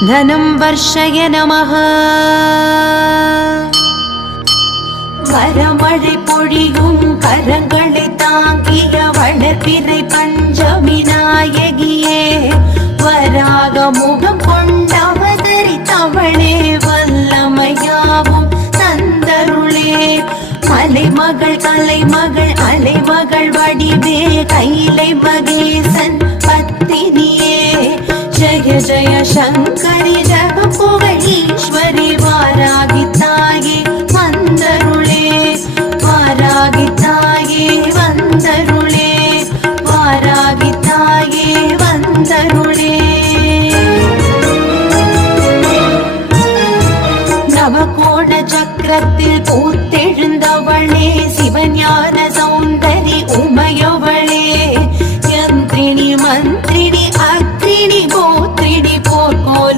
धनं वर्षय नमः வரமழை பொழியும் கரங்களை தாங்கிய வளர்பிறை பஞ்சமி நாயகியே வராக முகம் கொண்டவதரித்தவளே வல்லமையாவும் தந்தருளே மலைமகள் கலைமகள் அலைமகள் வடிவே கைலை மகேசன் பத்தினியே ஜய ஜய சங்கரி ஜக புகழீஸ்வரி வாராகி தாயே வந்தருளே வாராகி தாயே வந்தருளே வாராகி தாயே வந்தருளே நவகோண சக்கரத்தில்